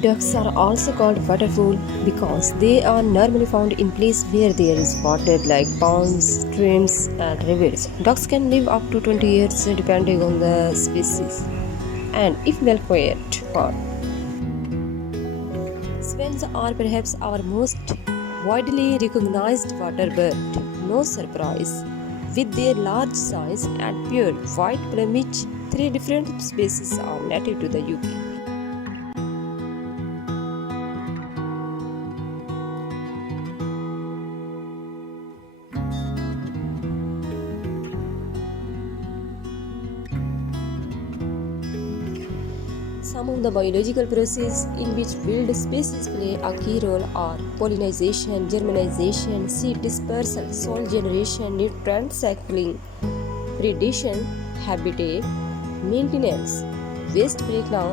Ducks are also called waterfowl because they are normally found in places where there is water like ponds, streams, and rivers. Ducks can live up to 20 years depending on the species and if well cared for. Swans are perhaps our most widely recognized water bird. No surprise. With their large size and pure white plumage, three different species are native to the UK. Some of the biological processes in which wild species play a key role are pollination, germination, seed dispersal, soil generation, nutrient cycling, predation, habitat maintenance, waste breakdown.